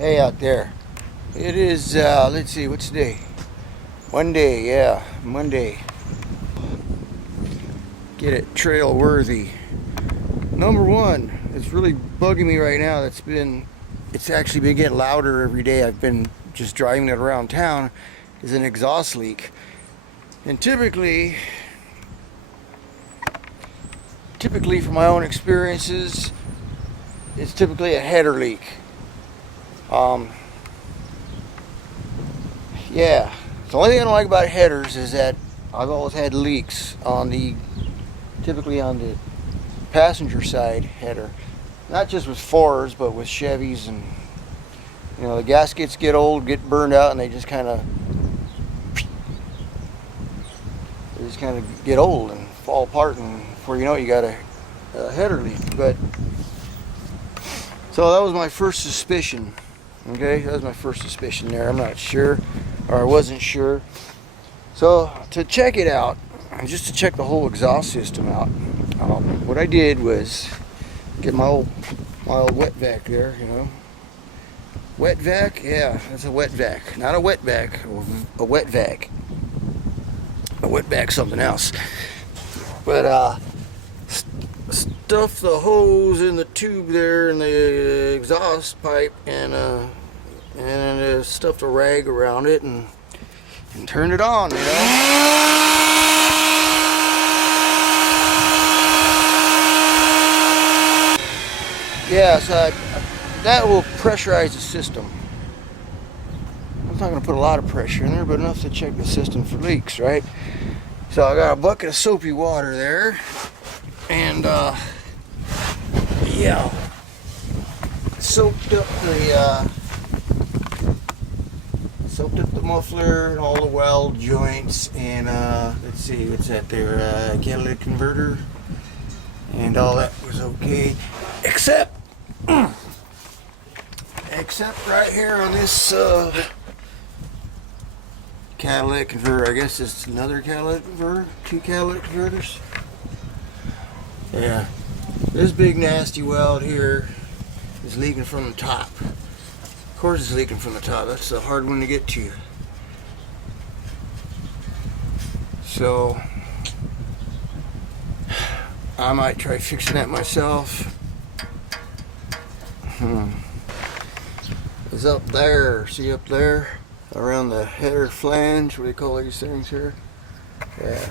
Hey out there. It is, let's see, what's today? Monday, yeah, Monday. Get it trail worthy. Number one, it's really bugging me right now. It's actually been getting louder every day. I've been just driving it around town, is an exhaust leak. And typically from my own experiences, it's typically a header leak. Yeah, the only thing I don't like about headers is that I've always had leaks typically on the passenger side header, not just with Fords but with Chevys, and the gaskets get old, get burned out, and they just kind of get old and fall apart, and before you know it, you got a header leak. But so that was my first suspicion. Okay, that was my first suspicion there. I'm not sure, or I wasn't sure. So to check it out, just to check the whole exhaust system out, what I did was get my old wet vac there. Wet vac, yeah, that's a wet vac, not a wet vac, a wet vac. A wet vac, something else. But stuff the hose in the tube there in the exhaust pipe, and stuffed a rag around it and turned it on, Yeah, so that will pressurize the system. I'm not going to put a lot of pressure in there, but enough to check the system for leaks, right? So I got a bucket of soapy water there, and yeah, soaked up the muffler and all the weld joints, and let's see, what's that there, catalytic converter, and all that was okay, except right here on this catalytic converter. I guess it's another catalytic converter, two catalytic converters. Yeah, this big nasty weld here is leaking from the top. Of course it's leaking from the top. That's a hard one to get to. So I might try fixing that myself. It's up there. See up there? Around the header flange, what do you call these things here? Yeah.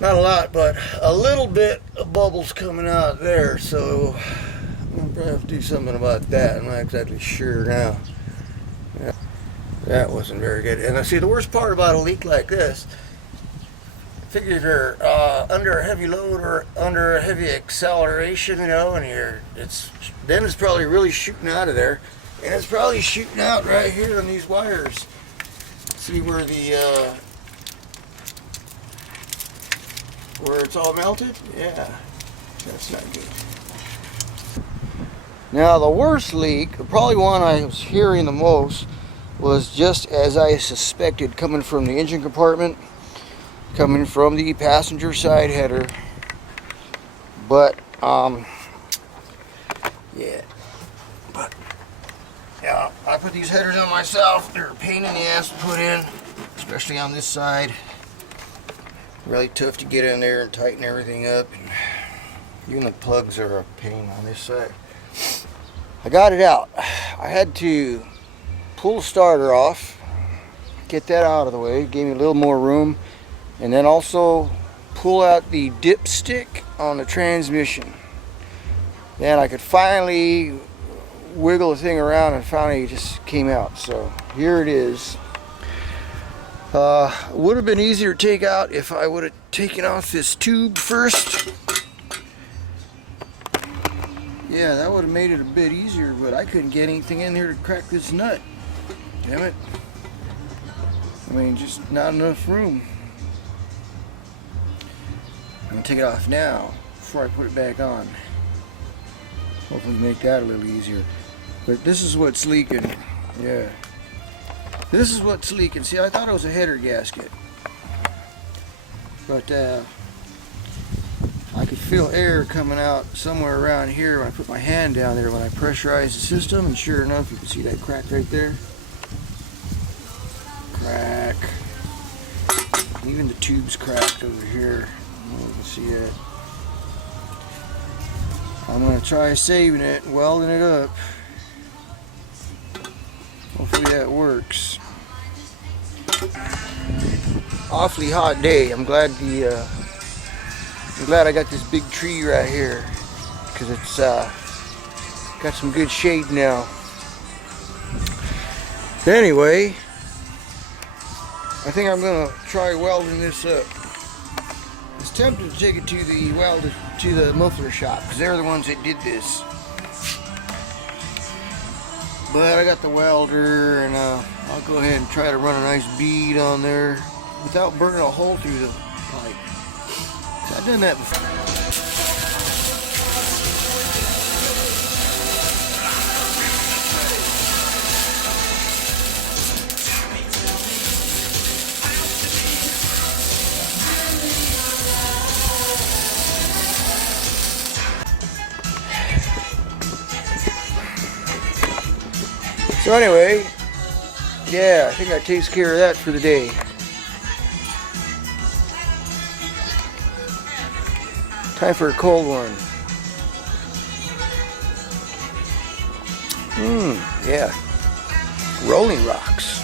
Not a lot, but a little bit of bubbles coming out there, so I'm going to probably have to do something about that. I'm not exactly sure now. Yeah, that wasn't very good. And I see the worst part about a leak like this, figure if you're under a heavy load or under a heavy acceleration, and then it's probably really shooting out of there. And it's probably shooting out right here on these wires. See where where it's all melted? Yeah, that's not good. Now the worst leak, probably one I was hearing the most, was just as I suspected, coming from the engine compartment, coming from the passenger side header. But yeah. Yeah, I put these headers on myself. They're a pain in the ass to put in, especially on this side. Really tough to get in there and tighten everything up. Even the plugs are a pain on this side. I got it out. I had to pull the starter off, get that out of the way, gave me a little more room, and then also pull out the dipstick on the transmission. Then I could finally wiggle the thing around, and finally it just came out. So here it is. Would have been easier to take out if I would have taken off this tube first. Yeah, that would have made it a bit easier, but I couldn't get anything in here to crack this nut. Damn it. I mean, just not enough room. I'm gonna take it off now before I put it back on. Hopefully make that a little easier. But this is what's leaking. Yeah. This is what's leaking. See, I thought it was a header gasket. But I could feel air coming out somewhere around here when I put my hand down there when I pressurized the system, and sure enough, you can see that crack right there. Crack. Even the tube's cracked over here. You can see it. I'm going to try saving it, welding it up. Hopefully that works. Awfully hot day. I'm glad I got this big tree right here, because it's got some good shade now. But anyway, I think I'm gonna try welding this up. I was tempted to take it to the muffler shop, because they're the ones that did this. But I got the welder, and I'll go ahead and try to run a nice bead on there without burning a hole through the pipe. I've done that before. So anyway, yeah, I think that takes care of that for the day. Time for a cold one. Yeah. Rolling Rocks.